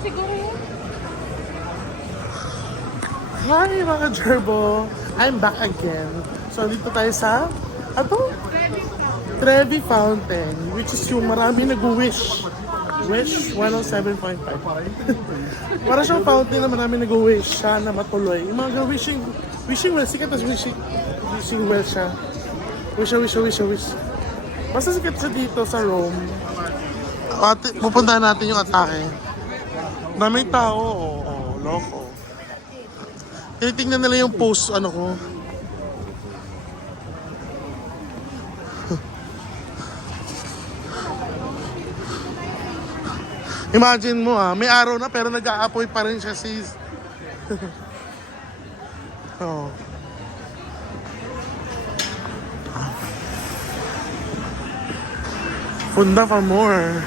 Siguro yun. Hi mga Gerbo! I'm back again. So dito tayo sa Trevi Fountain, which is yung marami nag-wish. Wish 107.5. Para siyang fountain na marami nag-wish siya na matuloy. Yung mga wishing well, sikat as wishing well siya. Wish. Basta sikat siya dito sa Rome. At pupuntahan natin yung atake. Daming tao, loko. Tinitingnan nila yung post, ko. Imagine mo may araw na pero nag-aapoy pa rin siya sis. Oh. Funda for more.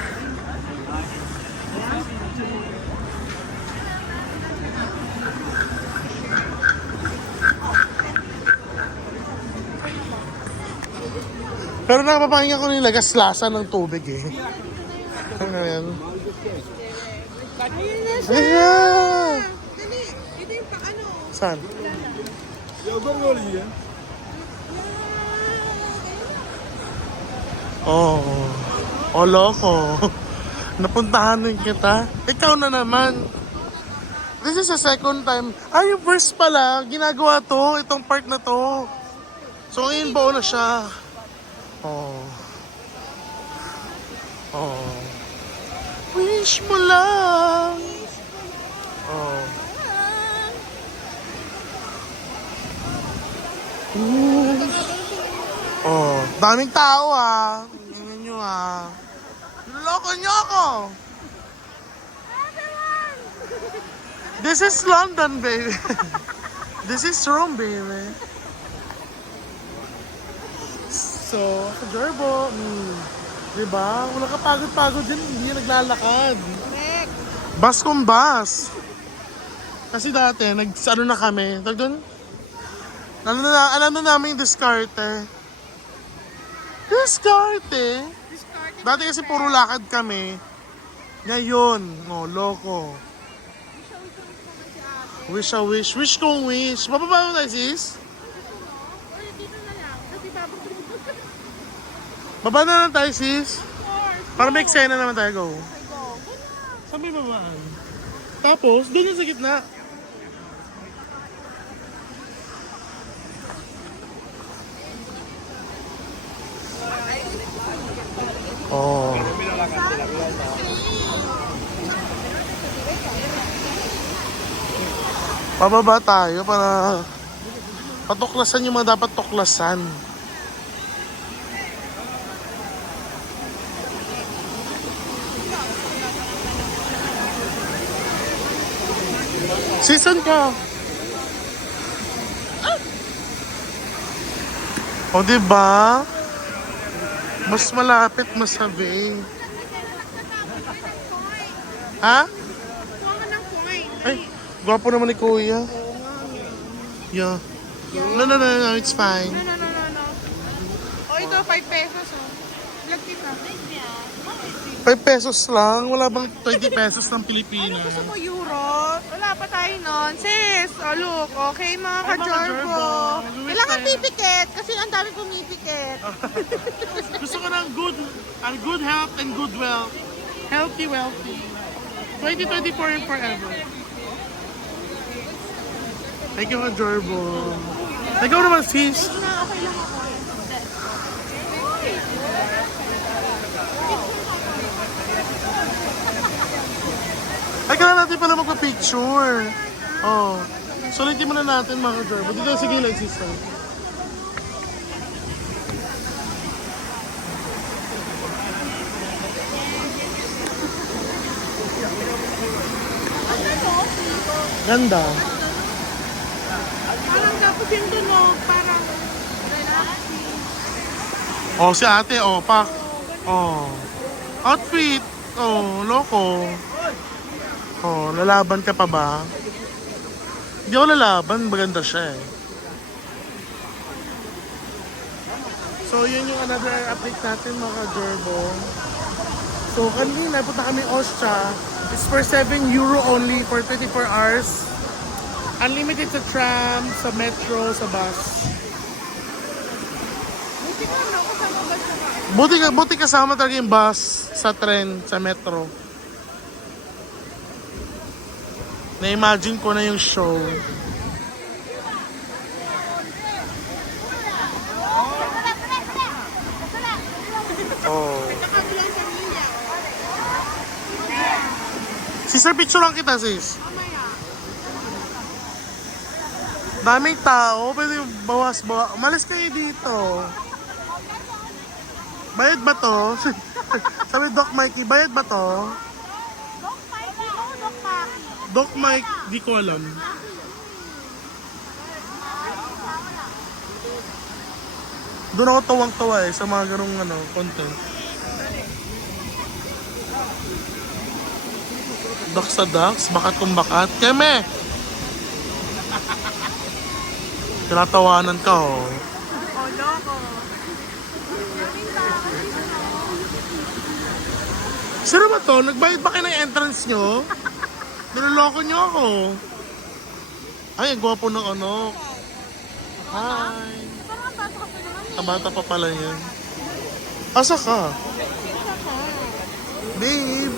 Pero nakapapahinga ko nila gaslasan ng tubig eh. Ano yan? Ayun na siya! Ayan! Dali! Ito yung pa-ano? Saan? Oh, loko. Napuntahan din kita. Ikaw na naman. This is the second time. Yung first pala, ginagawa to, itong part na to. So ngayon buo na siya. Oh. Wish mo lang. Oh. Daming tao Tingnan nyo Niloloko nyo ako. This is London, baby. This is Rome, baby. So, Gerbo, diba? Wala ka pagod-pagod din, hindi naglalakad. Correct! Bus kung bus. Kasi dati, ano na kami, doon? Alam na namin yung diskarte. Dati kasi puro lakad kami. Ngayon, loko. Wish a wish. Wish kong wish. Bababa mo tayo, sis? Uy, dito na lang. Kasi babalik. Baba na lang tayo, sis. Para may eksena naman tayo, go. Saan may babaan? Tapos, doon sa gitna. Oh. Pababa tayo para patuklasan yung mga dapat tuklasan. Season ka. O diba? Mas malapit, masabi. Ha? Kuha ka ng coin. Ay, gwapo naman ni Kuya. Yeah. No, it's fine. No. O, ito, 5 pesos, Vlog kita. 5 pesos lang, wala bang 20 pesos ng Pilipino? Gusto mo euro? Wala pa tayo nun. Sis, look, okay mga Ay, mga ka-Jorbo. Jorbo. Kailangan tayo. pipikit kasi ang dami pumipikit. Gusto ko ng good health and good wealth. Healthy, wealthy. 2024 and forever. Thank you, Jorbo. Ikaw naman, sis. Okay lang ako. Ay, kailangan natin pala magpa-picture. Oh. Sulitin muna natin, mga Jorbo. Dito, sige lang, sis. Ganda. Parang dapat yung tunog, parang relaxing. Si ate, pak. Outfit. Loko. Lalaban ka pa ba? Hindi ako lalaban, maganda siya So, yun yung another update natin mga Gerbo. So, kanina punta kami Ostia. It's for 7 euro only for 24 hours. Unlimited sa tram, sa metro, sa bus. Buti ka na, kasama ba siya ka? Buti kasama talaga yung bus, sa tren, sa metro. Na-imagine ko na yung show. Oh. Nakabilang sa niya. Sister, picture lang kita, sis. Mamaya. Daming tao, pwede bawas. Umalis kayo dito. Bayad ba to? Sabi Doc Mikey, bayad ba to? Doc Mikey, no? Doc Maki. Doc Mike, di ko alam. Doon ako tawang-tawa sa mga ganong content. Doc sa ducks, bakat kung bakat. Keme! Tinatawanan ka, oh. Oh, loko. Sino ba to? Nagbayad ba kayo ng entrance nyo? Niloloko nyo ako. Ay, ang gwapo ng ano. Hi. Kabata pa pala yan. Asa ka? Babe.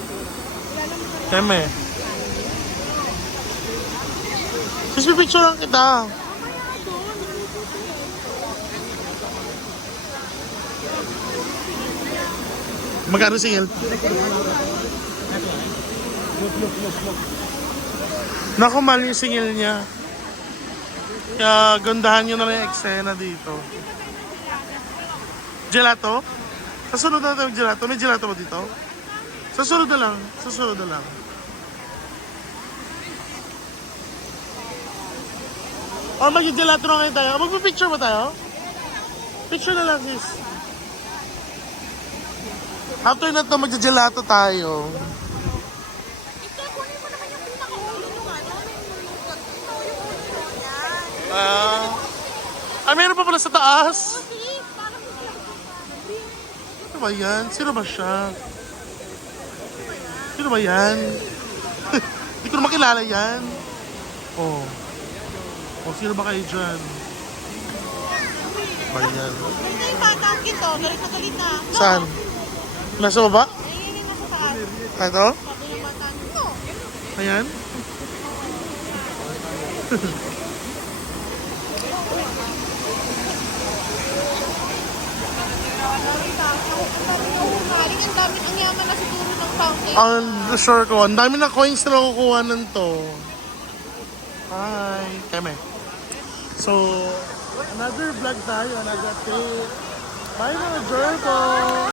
Keme. Sis, picture lang kita. Magkano singil? Naku, mali yung singil niya. Kaya gandahan nyo na lang yung eksena dito. Gelato? Sa sunod na tayo gelato. May gelato ba dito? Sa sunod na lang. Sa sunod na lang. Oh, mag-gelato na kayo tayo. Magpa-picture ba tayo? Picture na lang, sis. After na to, mag-gelato tayo. Ito, kunin mo naman yung pinaka-ulo nung ano. Yung ulo yan. Meron pa pala sa taas. Kasi, parang Ano ba yan? Sino ba siya? Sino ba yan? Hindi ko na makilala yan. Oh. Oh, sino ba kayo dyan? Ba yan? ito yung batang kito. Galit na galit na. No. Saan? Nasa baba? Ayun yung nasa taas. Ito? Sabi ng batang kito. Ayan? Ang dami ang yaman na siguro ng fountain. Ang sure ko, ang dami na coins na nakukuha nun to. Hi, Keme. So, another vlog tayo, another take. Bye mga Gerbo!